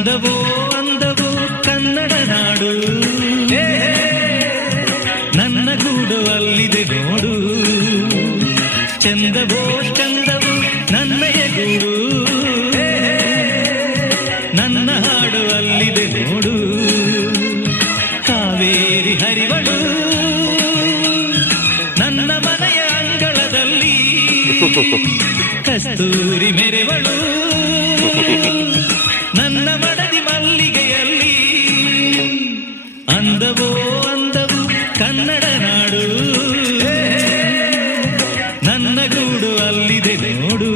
ಅಂದವೋ ಅಂದವೋ ಕನ್ನಡ ನಾಡು, ನನ್ನ ಗೂಡು ಅಲ್ಲಿದೆ ನೋಡು. ಚಂದವೋ ಚಂದವೋ ನನ್ನಯ ಗೂಡು, ನನ್ನ ಹಾಡು ಅಲ್ಲಿದೆ ನೋಡು. ಕಾವೇರಿ ಹರಿವಳು ನನ್ನ ಮನೆಯ ಅಂಗಳದಲ್ಲಿ, ಕಸ್ತೂರಿ ಮೆರೆವಳು ನನ್ನ ಮಡದಿ ಮಲ್ಲಿಗೆಯಲ್ಲಿ. ಅಂದವೋ ಅಂದವು ಕನ್ನಡ ನಾಡು, ನನ್ನ ಗೂಡು ಅಲ್ಲಿದೆ ನೋಡು.